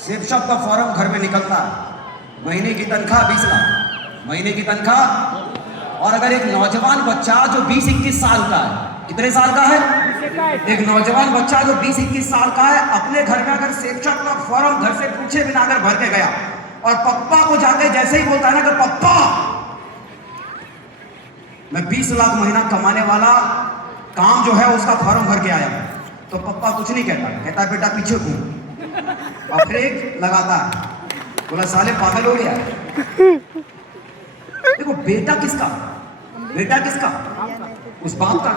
सेब शॉप का फॉर्म घर में निकलता है, महीने की तनख्वाह 20 लाख, महीने की तनख्वाह। और अगर एक नौजवान बच्चा जो 20-21 साल का है, कितने साल का है? एक नौजवान बच्चा जो 20-21 साल का है, अपने घर में अगर सेब शॉप का फॉर्म घर से पूछे बिना अगर भर के गया और पप्पा को जाके जैसे ही बोलता है ना कि पप्पा मैं 20 लाख महीना कमाने वाला काम जो है उसका फॉर्म भर के आया, तो पप्पा कुछ नहीं कहता, कहता बेटा पीछे घूम और फिर एक लगाता है, बोला साले पागल हो गया। देखो बेटा किसका, बेटा किसका? उस बाप का।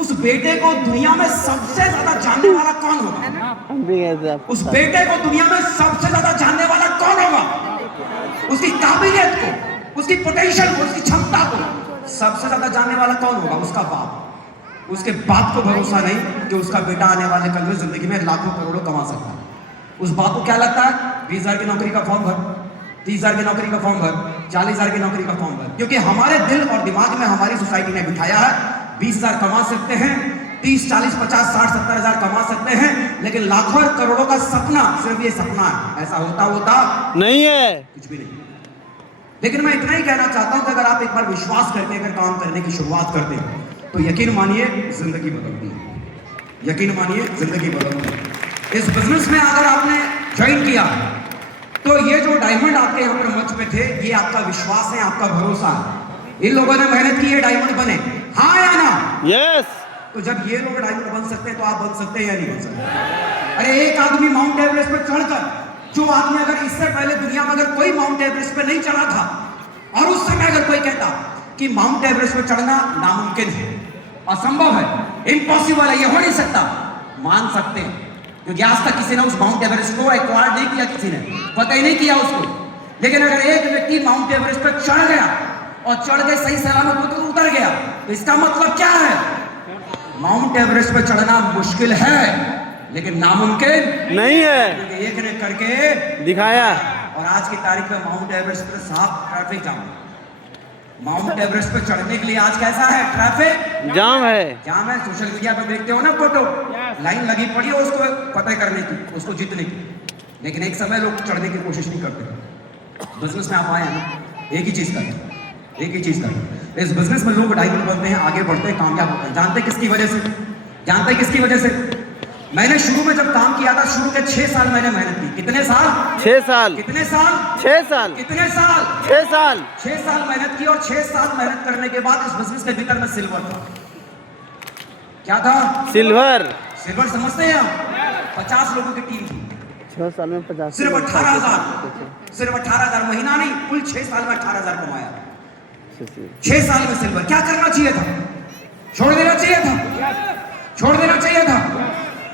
उस बेटे को दुनिया में सबसे ज्यादा जानने वाला कौन होगा? उस बेटे को दुनिया में सबसे ज्यादा जानने वाला कौन होगा? उसकी काबिलियत को, उसकी पोटेंशियल को, उसकी क्षमता को सबसे ज्यादा जानने वाला कौन होगा? उसका बाप। उसके बाप को भरोसा नहीं कि उसका बेटा आने वाले कल में जिंदगी में लाखों करोड़ों कमा सकता है। उस बाप को क्या लगता है? 20,000 की नौकरी का फॉर्म भर, 30,000 की नौकरी का फॉर्म भर, 40,000 की नौकरी का फॉर्म भर, क्योंकि हमारे दिल और दिमाग में हमारी सोसाइटी ने बिठाया है 20,000 कमा सकते हैं, 30, 40, 50, 60, 70,000 कमा सकते हैं, लेकिन लाखों और करोड़ों का सपना सिर्फ ये सपना है। ऐसा होता नहीं है, कुछ भी नहीं। लेकिन मैं इतना ही कहना चाहता हूं कि अगर आप एक बार विश्वास करके अगर काम करने की शुरुआत करते हैं तो यकीन मानिए जिंदगी बदलती है। यकीन मानिए जिंदगी बदलती है। इस बिजनेस में अगर आपने ज्वाइन किया तो ये जो डायमंड आपके यहाँ पर मंच में थे, ये आपका विश्वास है, आपका भरोसा है। इन लोगों ने मेहनत की, ये डायमंड बने, हाँ या ना? यस। तो जब ये लोग डायमंड बन सकते हैं तो आप बन सकते हैं या नहीं बन सकते? अरे एक आदमी माउंट एवरेस्ट पर चढ़कर, जो आदमी अगर इससे पहले दुनिया में अगर कोई माउंट एवरेस्ट पे नहीं चढ़ा था और उस समय अगर कोई कहता कि माउंट एवरेस्ट पे चढ़ना नामुमकिन है, असंभव है, इम्पॉसिबल है, ये हो नहीं सकता, मान सकते हैं, क्योंकि आज तक किसी ने उस माउंट एवरेस्ट को एक्वायर नहीं किया, किसी ने पता ही नहीं किया उसको। लेकिन अगर एक व्यक्ति माउंट एवरेस्ट पर चढ़ गया और चढ़ के सही सलामत तो उतर गया, तो इसका मतलब क्या है? माउंट एवरेस्ट पर चढ़ना मुश्किल है लेकिन नामुमकिन नहीं है, एक ने करके दिखाया। और आज की तारीख में माउंट एवरेस्ट पर साफ ट्रैफिक जाम। माउंट एवरेस्ट पर चढ़ने के लिए आज कैसा है? ट्रैफिक जाम है, जाम है। सोशल मीडिया पर देखते हो ना फोटो, लाइन लगी पड़ी है उसको पता करने की, उसको जीतने की। लेकिन एक समय लोग चढ़ने की कोशिश नहीं करते। बिजनेस में आप आए हैं ना, एक ही चीज करते, एक ही चीज करते। इस बिजनेस में लोग डायमंड बनते हैं, आगे बढ़ते हैं, कामयाब होते हैं। जानते किसकी वजह से? जानते किसकी वजह से? मैंने शुरू में जब काम किया था, शुरू के 6 साल मैंने मेहनत की। कितने साल? 6 साल। कितने साल? 6 साल। कितने साल? 6 साल। 6 साल मेहनत की और 6 साल मेहनत करने के बाद इस बिजनेस के भीतर में सिल्वर था। क्या था? सिल्वर। सिल्वर समझते हैं आप? 50 लोगों की टीम थी। 6 साल में 50, सिर्फ 18,000, सिर्फ 18,000 महीना नहीं, कुल 6 साल में 18,000 कमाया। 6 साल में सिल्वर। क्या करना चाहिए था? छोड़ देना चाहिए था, छोड़ देना चाहिए था।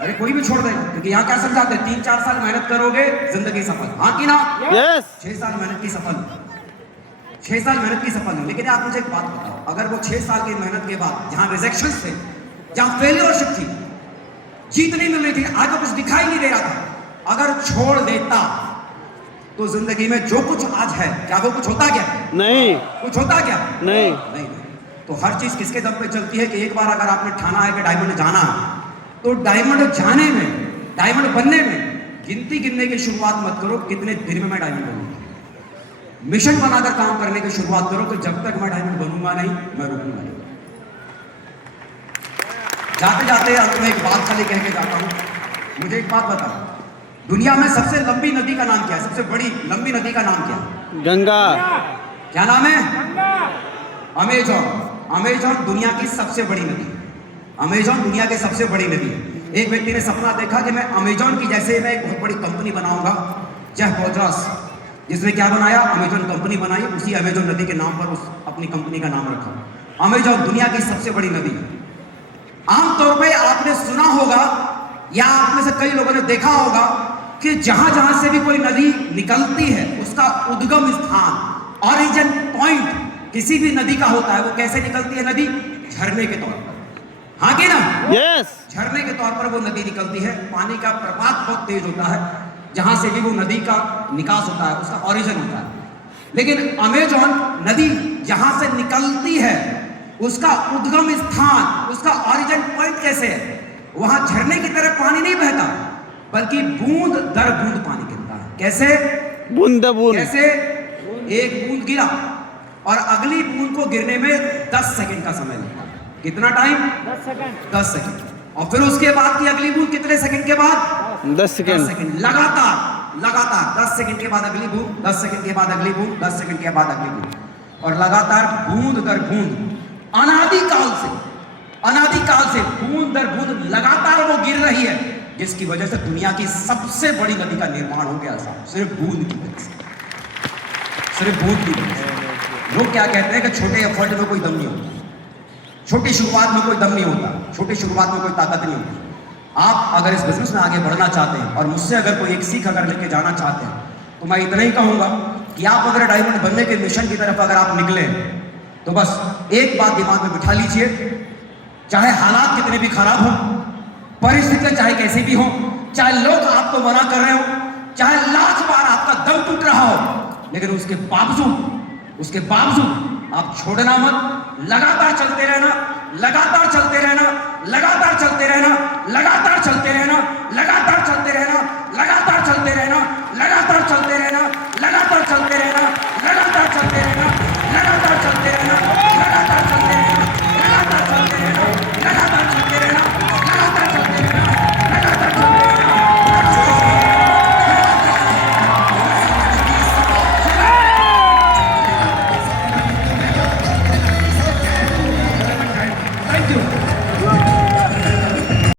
अरे कोई भी छोड़ देगा, क्योंकि यहाँ क्या समझाते हैं? 3-4 साल मेहनत करोगे जिंदगी सफल, हाँ कि ना? यस। 6 साल मेहनत की सफल, 6 साल मेहनत की सफल नहीं। लेकिन आप मुझे एक बात बताओ, अगर वो 6 साल की मेहनत के बाद जहां रिजेक्शन थे, जहां फेलियरशिप थी, जीत नहीं मिल रही थी, आगे कुछ दिखाई नहीं दे रहा था, अगर छोड़ देता तो जिंदगी में जो कुछ आज है, क्या वो कुछ होता? क्या नहीं, कुछ होता? क्या नहीं, नहीं। तो हर चीज किसके दम पे चलती है कि एक बार अगर आपने ठाना है कि डायमंड जाना है, तो डायमंड जाने में, डायमंड बनने में गिनती गिनने की शुरुआत मत करो कितने दिन में मैं डायमंड बनूंगा। मिशन बनाकर काम करने की शुरुआत करो कि जब तक मैं डायमंड बनूंगा नहीं, मैं रुकूंगा नहीं। जाते जाते अंत में एक बात खाली कह के जाता हूं। मुझे एक बात बताओ, दुनिया में सबसे लंबी नदी का नाम क्या है? सबसे बड़ी लंबी नदी का नाम क्या है? गंगा। क्या नाम है? अमेजॉन। अमेजॉन दुनिया की सबसे बड़ी नदी है। अमेजॉन दुनिया की सबसे बड़ी नदी है। एक व्यक्ति ने सपना देखा कि मैं अमेजॉन की जैसे मैं एक बहुत बड़ी कंपनी बनाऊंगा। जेफ बेजोस, जिसने क्या बनाया? अमेजॉन कंपनी बनाई, उसी अमेजॉन नदी के नाम पर उस अपनी कंपनी का नाम रखा। अमेजॉन दुनिया की सबसे बड़ी नदी है। आमतौर पर आपने सुना होगा या आप में से कई लोगों ने देखा होगा कि जहां जहां से भी कोई नदी निकलती है, उसका उद्गम स्थान, ऑरिजिन पॉइंट किसी भी नदी का होता है। वो कैसे निकलती है नदी? झरने के तौर पर, हाँ कि ना? यस। झरने के तौर पर वो नदी निकलती है। पानी का प्रवाह बहुत तेज होता है, जहां से भी वो नदी का निकास होता है, उसका ऑरिजिन होता है। लेकिन अमेजॉन नदी जहां से निकलती है, उसका उद्गम स्थान, उसका ऑरिजिन पॉइंट कैसे है? वहां झरने की तरह पानी नहीं बहता, बल्कि बूंद दर बूंद पानी गिरता है। कैसे? बूंद बूंद। कैसे? एक बूंद गिरा और अगली बूंद को गिरने में 10 सेकंड का समय लगता है। कितना टाइम? 10 सेकंड। और फिर उसके बाद की अगली बूंद कितने सेकंड के बाद? 10 सेकंड। लगातार लगातार 10 सेकंड के बाद अगली बूंद, 10 सेकंड के बाद अगली बूंद, 10 सेकंड के बाद अगली बूंद, और लगातार बूंद दर बूंद अनादिकाल से बूंद दर बूंद लगातार वो गिर रही है, जिसकी वजह से दुनिया की सबसे बड़ी नदी का निर्माण हो गया साहब, सिर्फ बूंद की वजह से, सिर्फ बूंद की वजह से। लोग क्या कहते हैं कि छोटे एफर्ट में कोई दम नहीं होता, छोटी शुरुआत में कोई दम नहीं होता, छोटी शुरुआत में कोई ताकत नहीं होती। आप अगर इस बिजनेस में आगे बढ़ना चाहते हैं और मुझसे अगर कोई एक सीख अगर लेके जाना चाहते हैं, तो मैं इतना ही कहूंगा कि आप अगर डायमंड बनने के मिशन की तरफ अगर आप निकले तो बस एक बात दिमाग में बिठा लीजिए, चाहे हालात कितने भी खराब हो, परिस्थितियां चाहे कैसी भी हो, चाहे लोग आपको मना कर रहे हो, चाहे लाख बार आपका दम टूट रहा हो, लेकिन उसके बावजूद आप छोड़ना मत, लगातार चलते रहना, लगातार चलते रहना, लगातार चलते रहना, लगातार चलते रहना, लगातार चलते रहना, लगातार चलते रहना, लगातार चलते रहना,